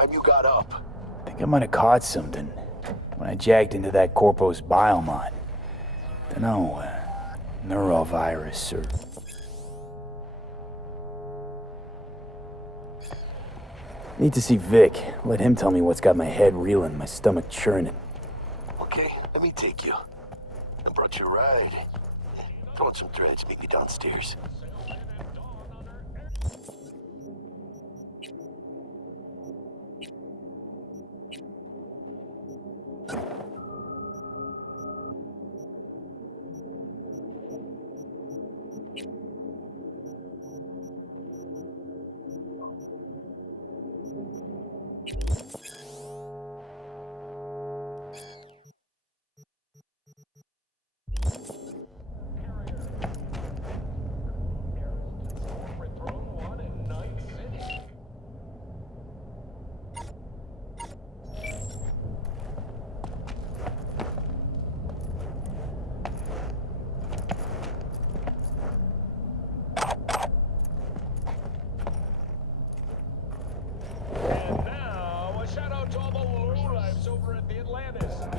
time you got up? I think I might have caught something when I jacked into that Corpus biomon. Dunno, neurovirus or... Need to see Vic. Let him tell me what's got my head reeling, my stomach churning. Okay, let me take you. I brought you a ride. Throw on some threads, meet me downstairs.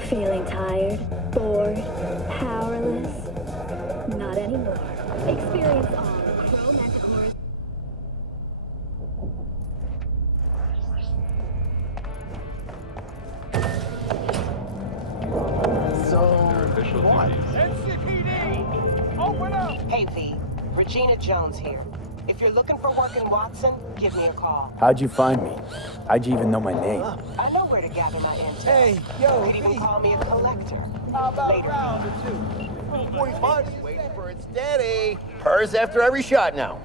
Feeling tired, bored, powerless? Not anymore. Experience all the Crow Manticore's... What? NCPD! Open up! Hey, V. Regina Jones here. If you're looking for work in Watson, give me a call. How'd you find me? How'd you even know my name? I know where to gather my intel. Hey, yo, You could even V. call me a collector. How about Later. a round or two? 45's waiting for its daddy. Purrs after every shot now.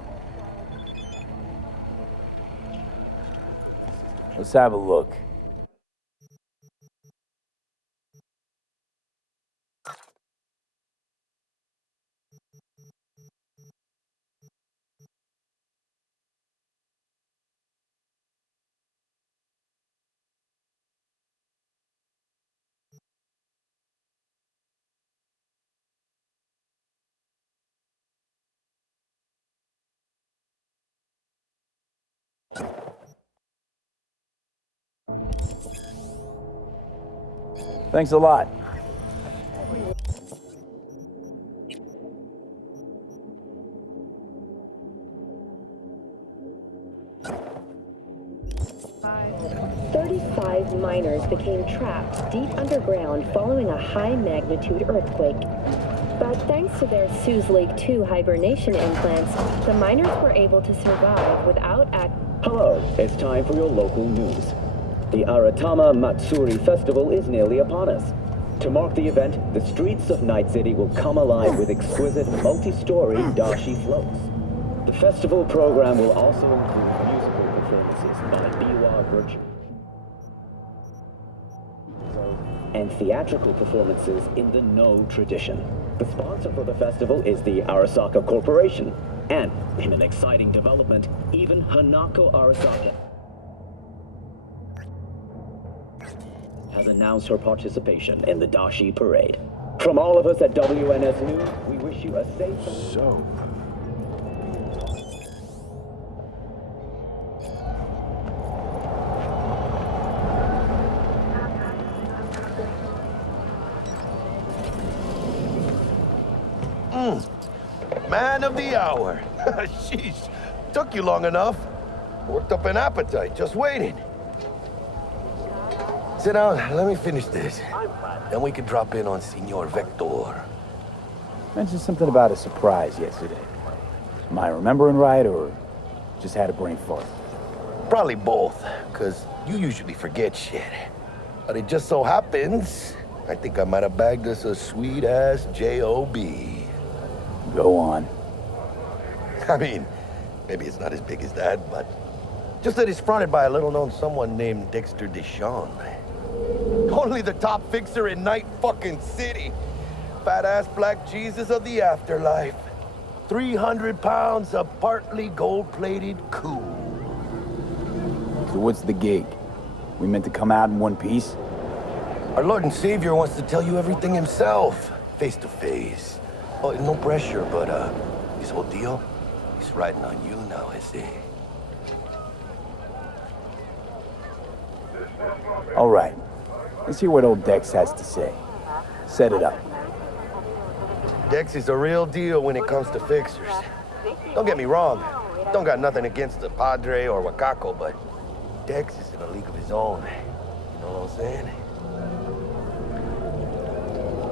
Let's have a look. Thanks a lot. "35 miners became trapped deep underground following a high-magnitude earthquake. But thanks to their Suze Lake 2 hibernation implants, the miners were able to survive without Hello, it's time for your local news. The Aratama Matsuri Festival is nearly upon us. To mark the event, the streets of Night City will come alive with exquisite multi-story dashi floats. The festival program will also include musical performances by Biwa Virtue and theatrical performances in the No tradition. The sponsor for the festival is the Arasaka Corporation, and in an exciting development, even Hanako Arasaka has announced her participation in the Dashi Parade. From all of us at WNS News, we wish you a safe... So... Man of the hour. Sheesh. Took you long enough. Worked up an appetite, just waiting. Sit down, let me finish this. Then we can drop in on Senor Vector. Mentioned something about a surprise yesterday. Am I remembering right, or just had a brain fart? Probably both, because you usually forget shit. But it just so happens, I think I might have bagged us a sweet-ass J.O.B. Go on. I mean, maybe it's not as big as that, but just that it's fronted by a little-known someone named Dexter Deshawn. Only the top fixer in Night fucking City. Fat-ass black Jesus of the afterlife. 300 pounds of partly gold-plated cool. So what's the gig? We meant to come out in one piece? Our Lord and Savior wants to tell you everything himself, face to face. Oh, no pressure, but this whole deal, he's riding on you now, I say. All right. Let's hear what old Dex has to say. Set it up. Dex is a real deal when it comes to fixers. Don't get me wrong. Don't got nothing against the Padre or Wakako, but Dex is in a league of his own. You know what I'm saying?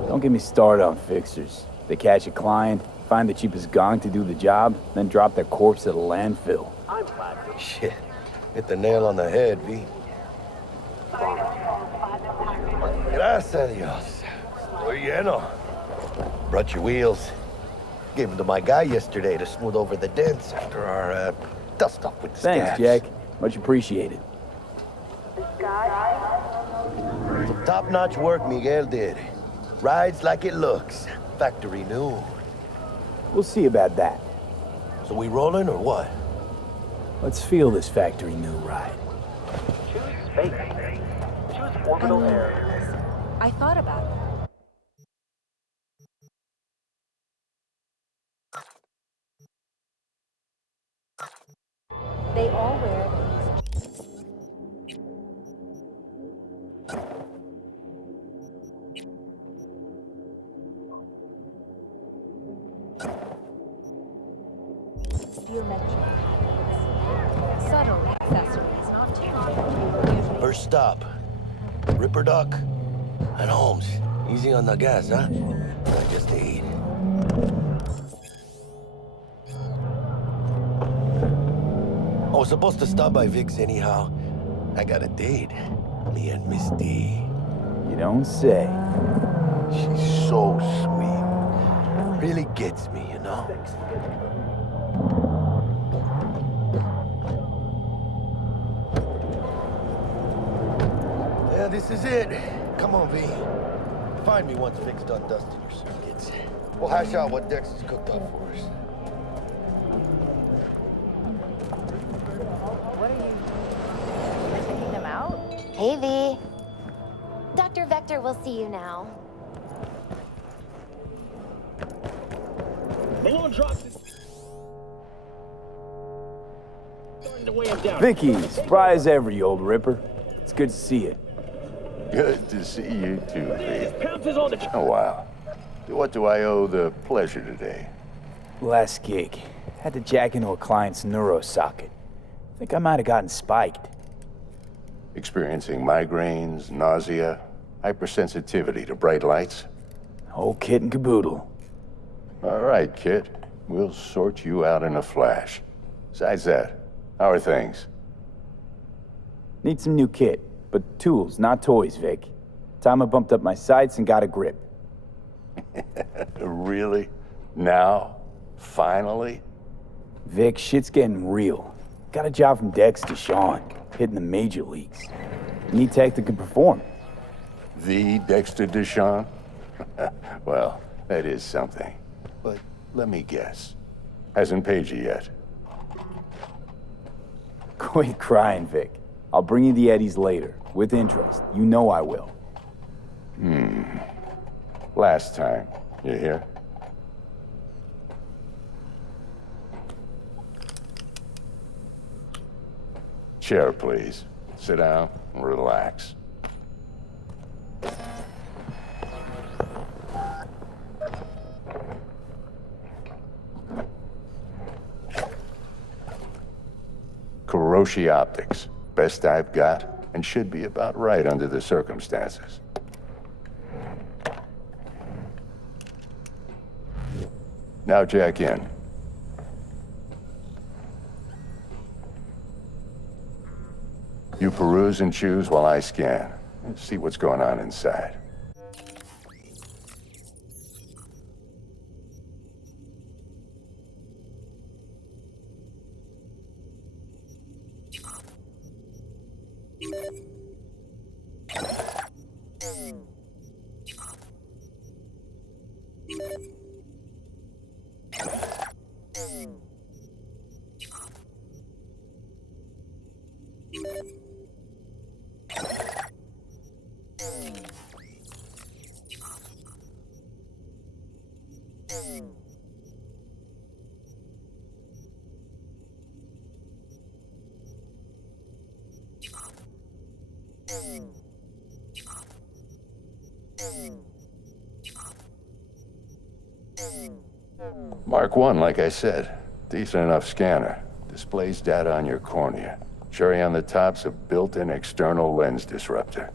Don't get me started on fixers. They catch a client, find the cheapest gong to do the job, then drop their corpse at a landfill. Shit. Hit the nail on the head, V. Gracias a Dios. Estoy lleno. Brought your wheels. Gave them to my guy yesterday to smooth over the dents after our dust-up with the Thanks, scabs. Jack. Much appreciated. Some top-notch work Miguel did. Rides like it looks. Factory new. We'll see about that. So we rolling or what? Let's feel this factory new ride. Choose space. Choose orbital area. I thought about it. They all wear these geometric patterns. Subtle accessories, not too common. First stop. Ripper Duck and Holmes. Easy on the gas, huh? I just ate. I was supposed to stop by Vic's anyhow. I got a date. Me and Miss D. You don't say. She's so sweet. Really gets me, you know? Yeah, this is it. Come on, V. Find me once Vic's done dusting your circuits. We'll hash out what Dex has cooked up for us. Hey, V. Dr. Vector will see you now. Balloon drops. Starting to weigh him down. Vicky, surprise ever, you old ripper. It's good to see you. Good to see you too, V. Pounces on the... Oh, wow. What do I owe the pleasure today? Last gig. Had to jack into a client's neuro socket. Think I might have gotten spiked. Experiencing migraines, nausea, hypersensitivity to bright lights? Whole kit and caboodle. All right, kid. We'll sort you out in a flash. Besides that, how are things? Need some new kit, but tools, not toys, Vic. Time I bumped up my sights and got a grip. Really? Now? Finally? Vic, shit's getting real. Got a job from Dex to Sean, hitting the major leagues. Need tech that can perform. The Dexter Deshawn? Well, that is something. But let me guess. Hasn't paid you yet. Quit crying, Vic. I'll bring you the eddies later, with interest. You know I will. Last time. You hear? Chair, please. Sit down and relax. Kuroshi Optics. Best I've got, and should be about right under the circumstances. Now jack in. You peruse and choose while I scan. See what's going on inside. Mark 1, like I said. Decent enough scanner. Displays data on your cornea. Cherry on the top's a built-in external lens disruptor.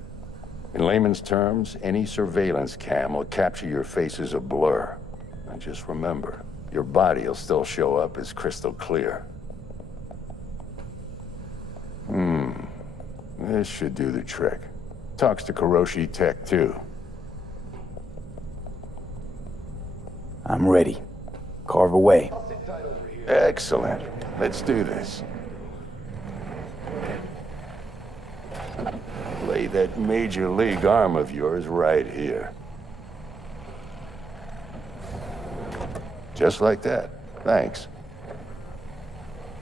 In layman's terms, any surveillance cam will capture your face as a blur. And just remember, your body will still show up as crystal clear. This should do the trick. Talks to Kuroshi Tech, too. I'm ready. Carve away. Excellent. Let's do this. Lay that major league arm of yours right here. Just like that. Thanks.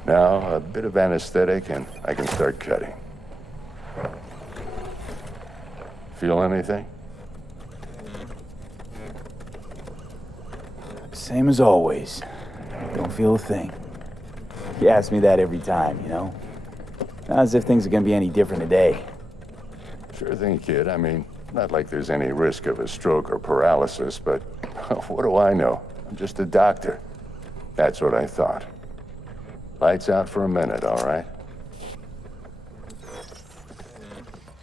Now, a bit of anesthetic and I can start cutting. Feel anything? Same as always. Don't feel a thing. You ask me that every time, you know? Not as if things are gonna be any different today. Sure thing, kid. I mean, not like there's any risk of a stroke or paralysis, but what do I know? I'm just a doctor. That's what I thought. Lights out for a minute, all right?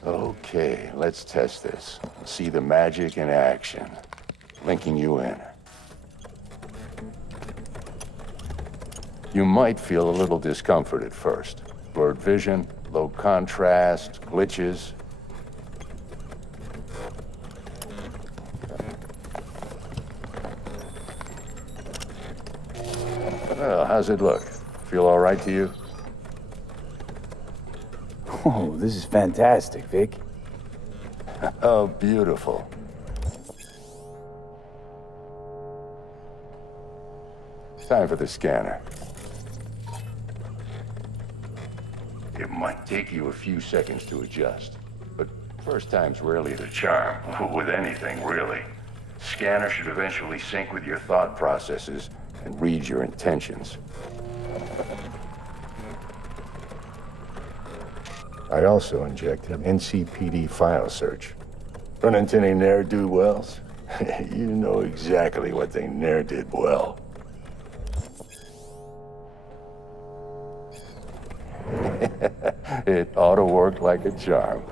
Okay, let's test this. See the magic in action. Linking you in. You might feel a little discomfort at first. Blurred vision, low contrast, glitches. Well, how's it look? Feel all right to you? Oh, this is fantastic, Vic. Oh, beautiful. Time for the scanner. It might take you a few seconds to adjust, but first time's rarely the charm, with anything, really. Scanner should eventually sync with your thought processes and read your intentions. I also inject an NCPD file search. Run into any ne'er-do-wells? You know exactly what they ne'er did well. It ought to work like a charm.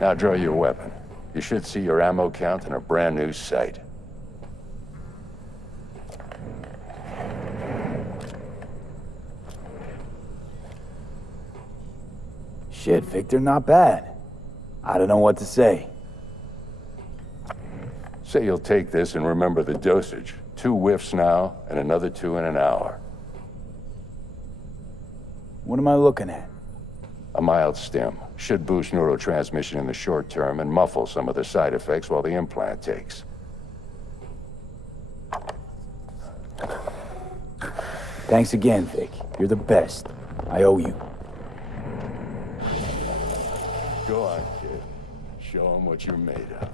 Now draw your weapon. You should see your ammo count in a brand new sight. Shit, Victor, not bad. I don't know what to say. Say you'll take this and remember the dosage. 2 whiffs now, and another 2 in an hour. What am I looking at? A mild stim. Should boost neurotransmission in the short term and muffle some of the side effects while the implant takes. Thanks again, Vic. You're the best. I owe you. Go on, kid. Show them what you're made of.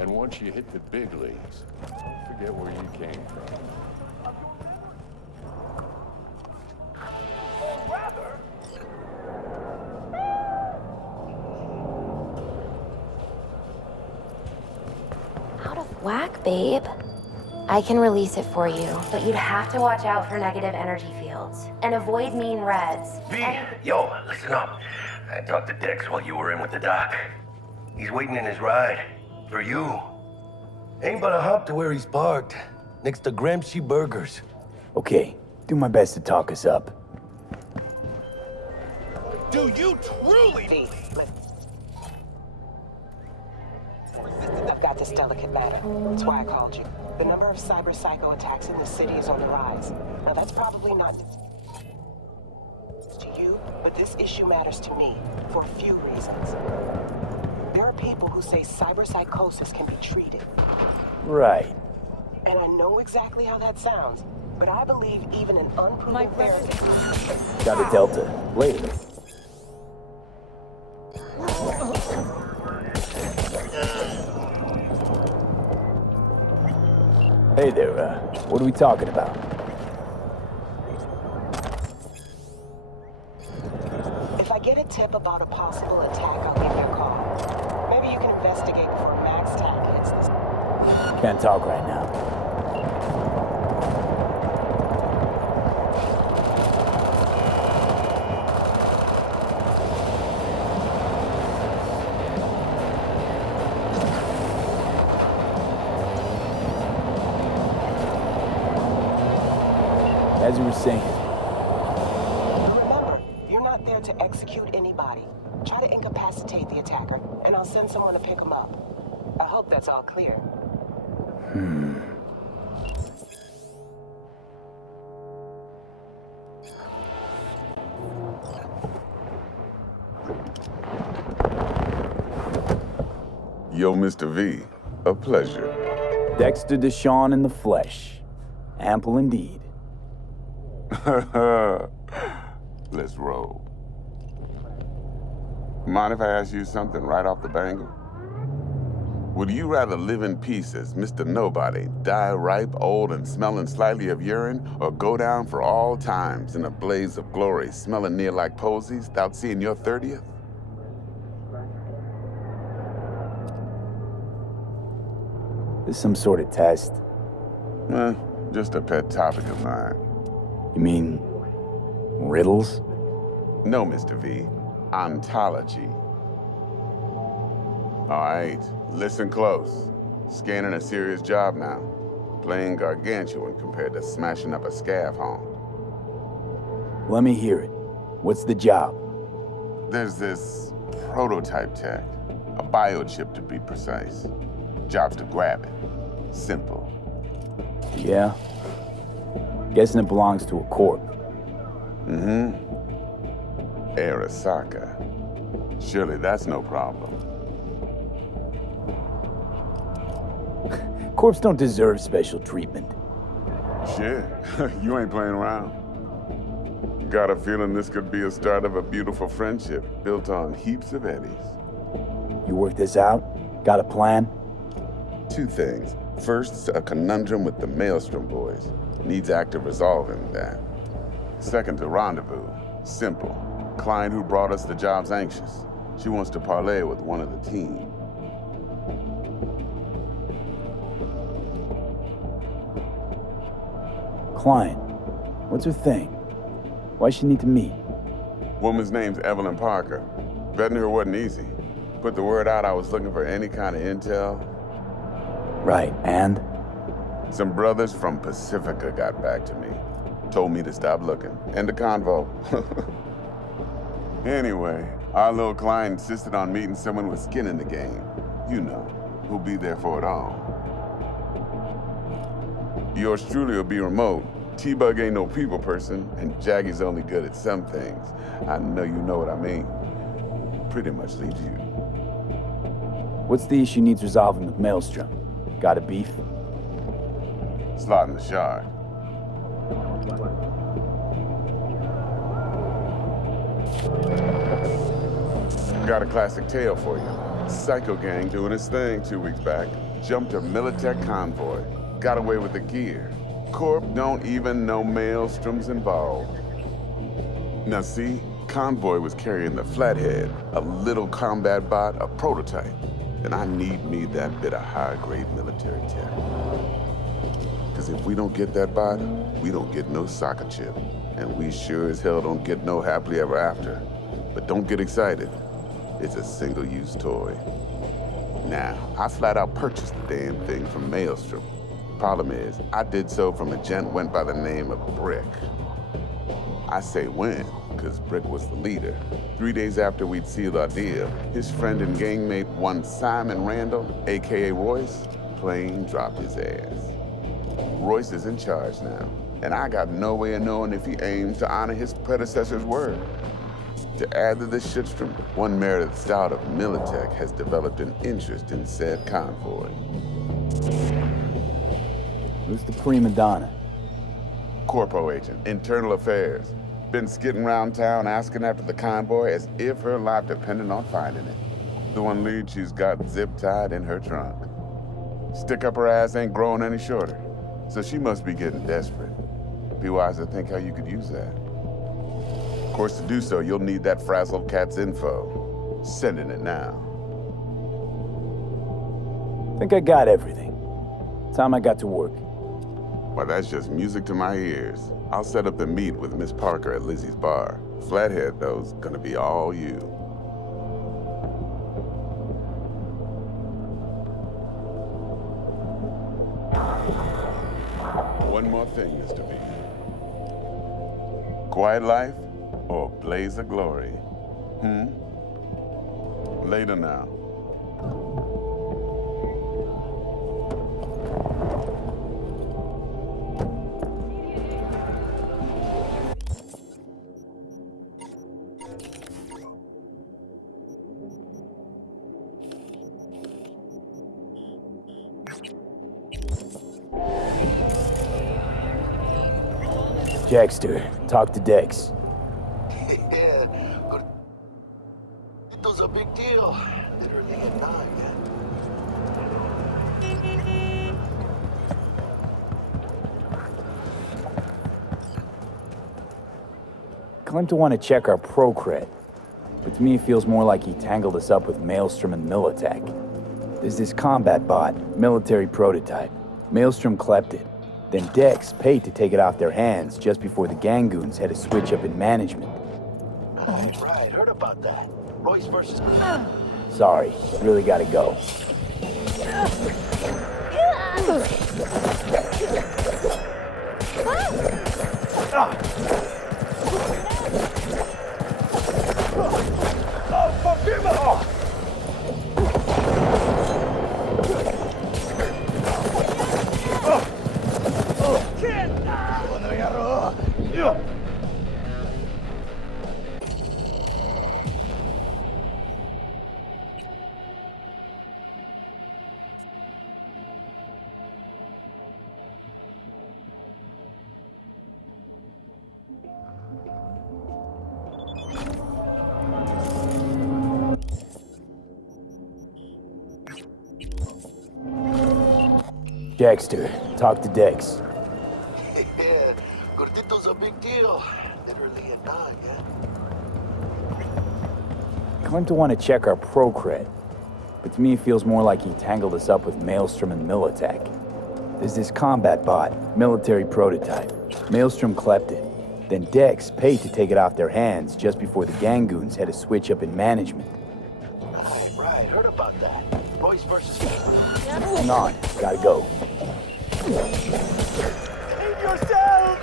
And once you hit the big leagues, don't forget where you came from. Out of whack, babe. I can release it for you, but you'd have to watch out for negative energy fields and avoid mean reds. V, yo, listen up. I talked to Dex while you were in with the doc. He's waiting in his ride. For you. Ain't but a hop to where he's parked. Next to Gramsci Burgers. Okay, do my best to talk us up. Do you truly? I've got this delicate matter. That's why I called you. The number of cyber psycho attacks in this city is on the rise. Now that's probably not to you, but this issue matters to me for a few reasons. There are people who say cyber psychosis can be treated. Right. And I know exactly how that sounds, but I believe even an unproven therapist... Got a Delta. Later. Hey there, what are we talking about? If I get a tip about a possible attack, I'll give you a call. Maybe you can investigate before Max tags. Can't talk right now. As you were saying. Remember, you're not there to execute anybody. Try to incapacitate the attacker, and I'll send someone to pick him up. I hope that's all clear. Yo, Mr. V, a pleasure. Dexter Deshawn in the flesh. Ample indeed. Let's roll. Mind if I ask you something right off the bangle? Would you rather live in peace as Mr. Nobody, die ripe, old, and smelling slightly of urine, or go down for all times in a blaze of glory, smelling near like posies, without seeing your 30th? This some sort of test? Just a pet topic of mine. You mean riddles? No, Mr. V. Ontology. All right, listen close. Scanning a serious job now. Playing gargantuan compared to smashing up a scav home. Let me hear it. What's the job? There's this prototype tech. A biochip, to be precise. Job's to grab it. Simple. Yeah? Guessing it belongs to a corp. Mm-hmm. Arasaka. Surely that's no problem. Corps don't deserve special treatment. Shit, you ain't playing around. Got a feeling this could be a start of a beautiful friendship built on heaps of eddies. You work this out? Got a plan? Two things. First, a conundrum with the Maelstrom boys. Needs active resolving that. Second, a rendezvous. Simple. Client who brought us the job's anxious. She wants to parlay with one of the team. Client. What's her thing? Why's she need to meet? Woman's name's Evelyn Parker. Betting her wasn't easy. Put the word out I was looking for any kind of intel. Right, and? Some brothers from Pacifica got back to me. Told me to stop looking. End of convo. Anyway, our little client insisted on meeting someone with skin in the game. You know, who'll be there for it all. Yours truly will be remote. T-Bug ain't no people person, and Jaggy's only good at some things. I know you know what I mean. Pretty much leaves you. What's the issue needs resolving with Maelstrom? Got a beef? Slot in the shard. Got a classic tale for you. Psycho gang doing his thing 2 weeks back. Jumped a Militech convoy. Got away with the gear. Corp don't even know Maelstrom's involved. Now see, convoy was carrying the Flathead, a little combat bot, a prototype. And I need me that bit of high-grade military tech. Because if we don't get that bot, we don't get no soccer chip. And we sure as hell don't get no happily ever after. But don't get excited. It's a single-use toy. Now, I flat out purchased the damn thing from Maelstrom. Problem is, I did so from a gent went by the name of Brick. I say when, because Brick was the leader. 3 days after we'd sealed our deal, his friend and gangmate, one Simon Randall, AKA Royce, plain dropped his ass. Royce is in charge now, and I got no way of knowing if he aims to honor his predecessor's word. To add to this shitstorm, one Meredith Stout of Militech has developed an interest in said convoy. Who's the prima donna? Corpo agent, internal affairs. Been skidding around town asking after the convoy as if her life depended on finding it. The one lead she's got zip-tied in her trunk. Stick up her ass ain't growing any shorter, so she must be getting desperate. Be wise to think how you could use that. Of course, to do so, you'll need that frazzled cat's info. Sending it now. Think I got everything. Time I got to work. Well, that's just music to my ears. I'll set up the meet with Miss Parker at Lizzie's bar. Flathead, though's gonna be all you. One more thing, Mr. B. Quiet life or blaze of glory? Later now. Jackster, talk to Dex. Yeah, but it was a big deal. Literally at 9. Claimed to want to check our pro cred, but to me it feels more like he tangled us up with Maelstrom and Militech. There's this combat bot, military prototype. Maelstrom clept it. Then Dex paid to take it off their hands just before the Gangoons had a switch up in management. Right, heard about that. Royce versus... Sorry, really gotta go. Jackster, talk to Dex. Yeah, Gordito's a big deal. Literally at 9, Claimed to want to check our pro cred, but to me it feels more like he tangled us up with Maelstrom and Militech. There's this combat bot, military prototype. Maelstrom clept it. Then Dex paid to take it off their hands just before the Gangoons had a switch up in management. Right, heard about that. Royce versus... Hang on, gotta go. Save yourself!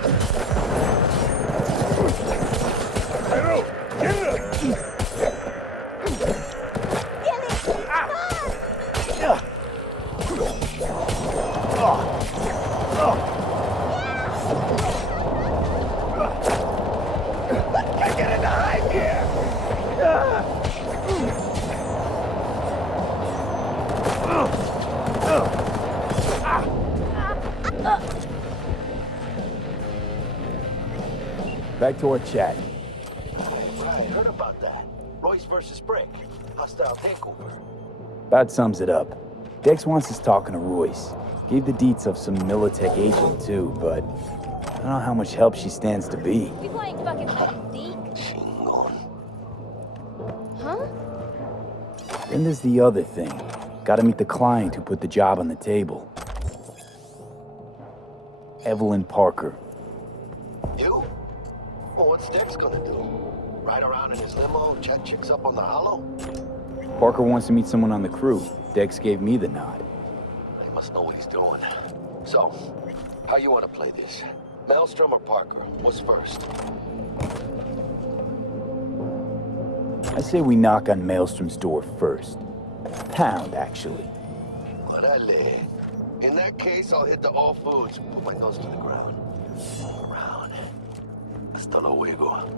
Get in the hive here! Back to our chat. Right, heard about that. Royce versus Brick. Hostile takeover. About sums it up. Dex wants us talking to Royce. Gave the deets of some Militech agent too, but I don't know how much help she stands to be. We playing fucking hide and seek? Huh? Then there's the other thing. Gotta meet the client who put the job on the table. Evelyn Parker. You? Well, what's Dex gonna do? Ride around in his limo, chat chicks up on the hollow? Parker wants to meet someone on the crew. Dex gave me the nod. He must know what he's doing. So, how you want to play this? Maelstrom or Parker? What's first? I say we knock on Maelstrom's door first. Pound, actually. Orale. In that case, I'll hit the all foods, put my nose to the ground. Around. Hasta luego.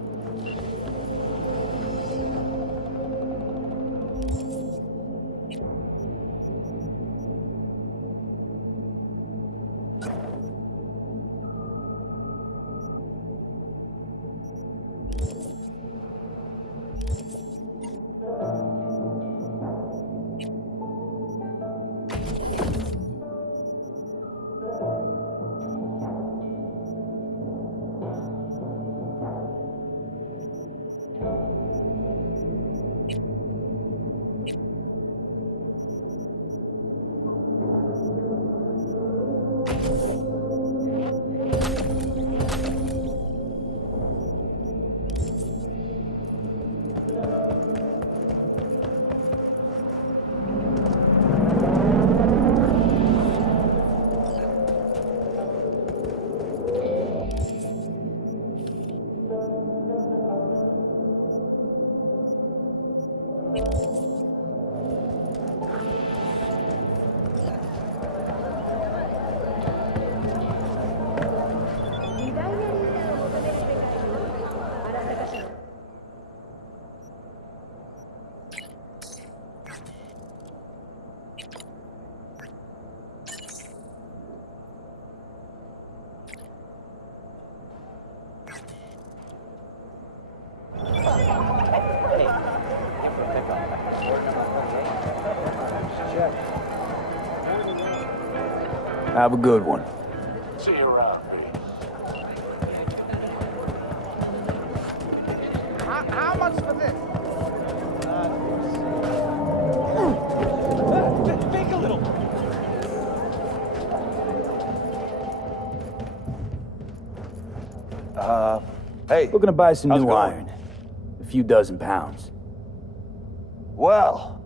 Have a good one. See you around, B. How much for this? Think a little. Hey. Looking to buy some how's it new going? iron. A few dozen pounds. Well,